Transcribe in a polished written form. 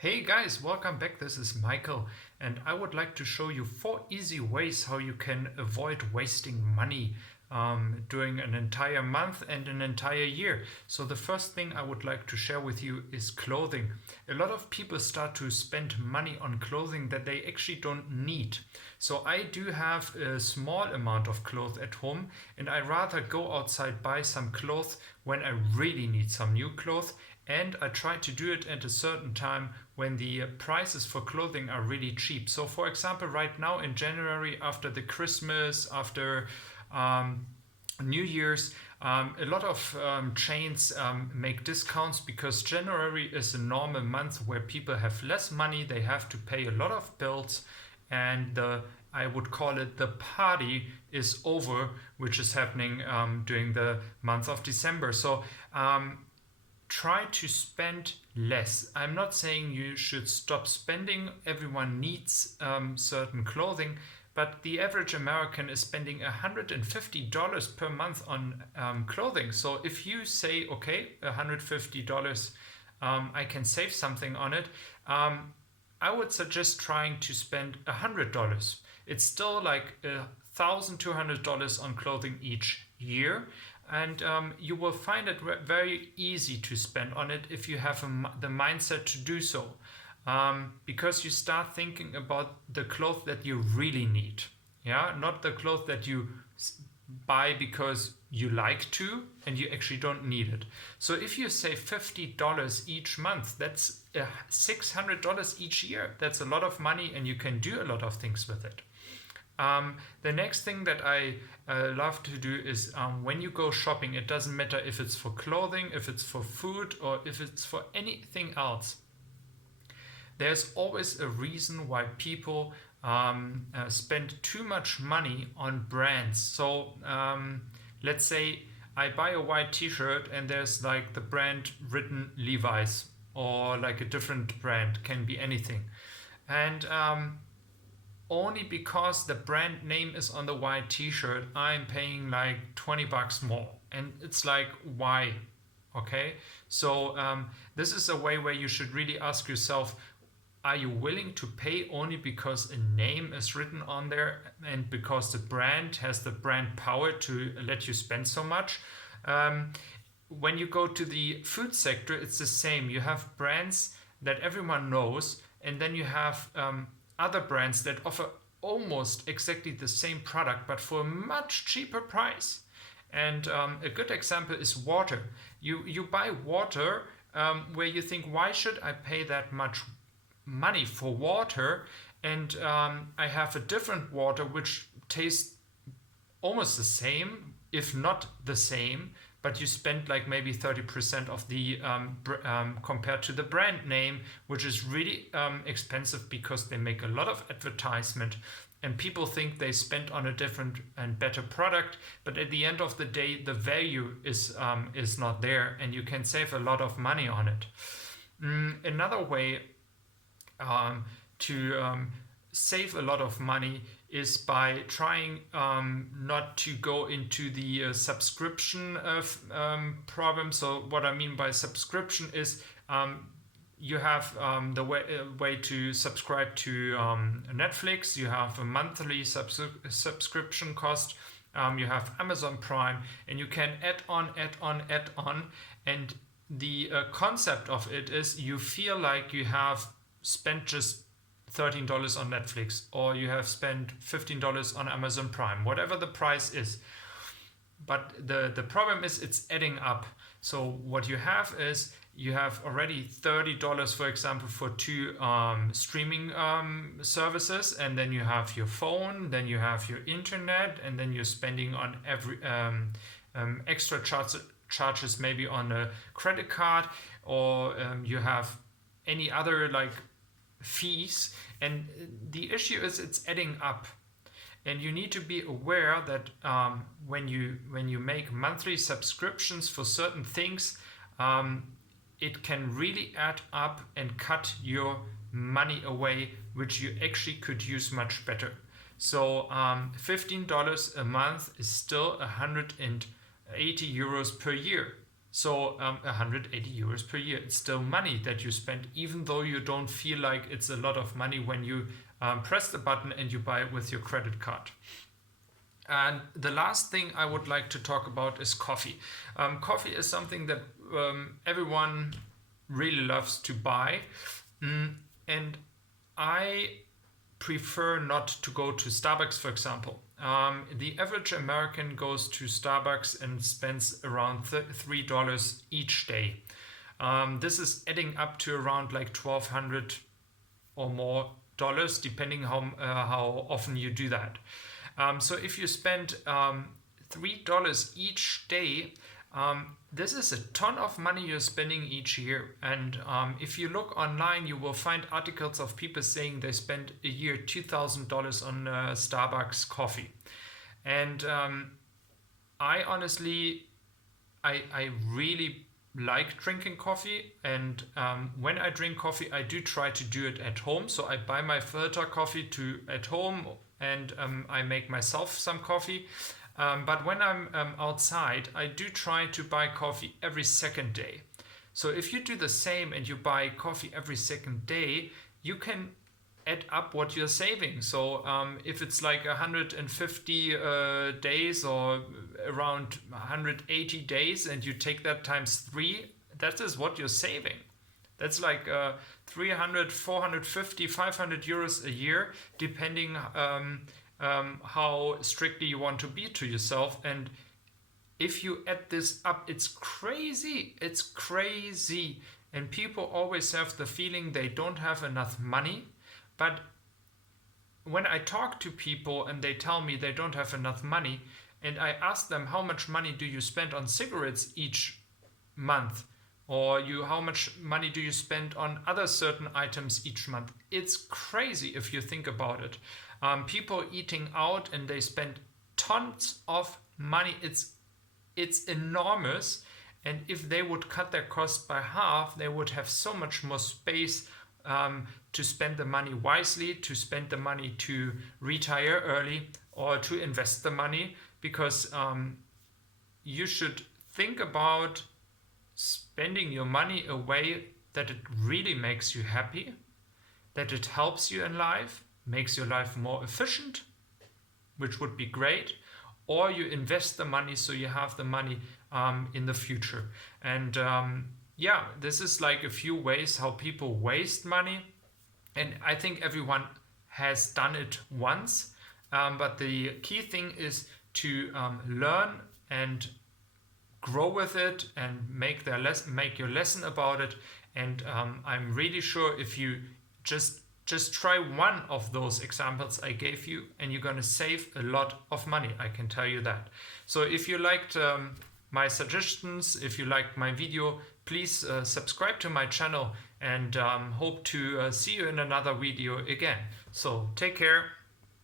Hey guys, welcome back. This is Michael, and I would like to show you 4 easy ways how you can avoid wasting money during an entire month and an entire year. So, the first thing I would like to share with you is clothing. A lot of people start to spend money on clothing that they actually don't need. So, I do have a small amount of clothes at home, and I rather go outside buy some clothes when I really need some new clothes, and I try to do it at a certain time when the prices for clothing are really cheap. So, for example, right now in January, after the Christmas, after New Year's, a lot of chains make discounts because January is a normal month where people have less money, they have to pay a lot of bills, and I would call it the party is over, which is happening during the month of December. So try to spend less. I'm not saying you should stop spending. Everyone needs certain clothing, but the average American is spending $150 per month on clothing. So if you say, okay, $150, I can save something on it, I would suggest trying to spend $100. It's still like $1,200 on clothing each year, and you will find it very easy to spend on it if you have the mindset to do so, because you start thinking about the clothes that you really need, yeah, not the clothes that you buy because you like to and you actually don't need it. So if you save $50 each month, that's $600 each year. That's a lot of money, and you can do a lot of things with it. The next thing that I love to do is when you go shopping, it doesn't matter if it's for clothing, if it's for food, or if it's for anything else. There's always a reason why people spend too much money on brands. So let's say I buy a white t-shirt and there's like the brand written Levi's, or like a different brand, can be anything. And only because the brand name is on the white t-shirt, I'm paying like $20 more. And it's like, why? Okay, so this is a way where you should really ask yourself, are you willing to pay only because a name is written on there and because the brand has the brand power to let you spend so much? When you go to the food sector, it's the same. You have brands that everyone knows, and then you have other brands that offer almost exactly the same product but for a much cheaper price. And a good example is water. You buy water where you think, why should I pay that much money for water? And I have a different water which tastes almost the same, if not the same, but you spend like maybe 30% of the compared to the brand name, which is really expensive because they make a lot of advertisement and people think they spent on a different and better product, but at the end of the day the value is not there, and you can save a lot of money on it. Another way to save a lot of money is by trying not to go into the subscription problem. So what I mean by subscription is you have the way to subscribe to Netflix. You have a monthly subscription cost. You have Amazon Prime, and you can add on, and the concept of it is you feel like you have spent just $13 on Netflix, or you have spent $15 on Amazon Prime, whatever the price is. But the problem is it's adding up. So what you have is you have already $30, for example, for two streaming services, and then you have your phone, then you have your internet, and then you're spending on every extra charges maybe on a credit card, or you have any other like fees, and the issue is it's adding up. And you need to be aware that when you make monthly subscriptions for certain things, it can really add up and cut your money away, which you actually could use much better. So $15 a month is still €180 per year. So 180 euros per year. It's still money that you spend, even though you don't feel like it's a lot of money when you press the button and you buy it with your credit card. And the last thing I would like to talk about is coffee. Coffee is something that everyone really loves to buy. And I prefer not to go to Starbucks, for example. The average American goes to Starbucks and spends around $3 each day. This is adding up to around like $1,200 or more dollars, depending how often you do that. So if you spend $3 each day, this is a ton of money you're spending each year. And if you look online, you will find articles of people saying they spend a year $2,000 on Starbucks coffee. And I honestly, I really like drinking coffee. And when I drink coffee, I do try to do it at home. So I buy my filter coffee at home, and I make myself some coffee. But when I'm outside, I do try to buy coffee every second day. So if you do the same and you buy coffee every second day, you can add up what you're saving. So if it's like 150 days or around 180 days, and you take that times 3, that is what you're saving. That's like 300, 450, 500 euros a year, depending how strictly you want to be to yourself. And if you add this up, it's crazy. It's crazy. And people always have the feeling they don't have enough money. But when I talk to people and they tell me they don't have enough money, and I ask them, how much money do you spend on cigarettes each month? Or how much money do you spend on other certain items each month? It's crazy if you think about it. People eating out and they spend tons of money. It's enormous. And if they would cut their cost by half, they would have so much more space to spend the money wisely, to spend the money to retire early, or to invest the money. Because you should think about spending your money a way that it really makes you happy, that it helps you in life, makes your life more efficient, which would be great, or you invest the money so you have the money in the future. And yeah, this is like a few ways how people waste money. And I think everyone has done it once. But the key thing is to learn and grow with it and make your lesson about it. And I'm really sure if you just try one of those examples I gave you, and you're going to save a lot of money. I can tell you that. So if you liked my suggestions, if you liked my video, please subscribe to my channel, and hope to see you in another video again. So take care.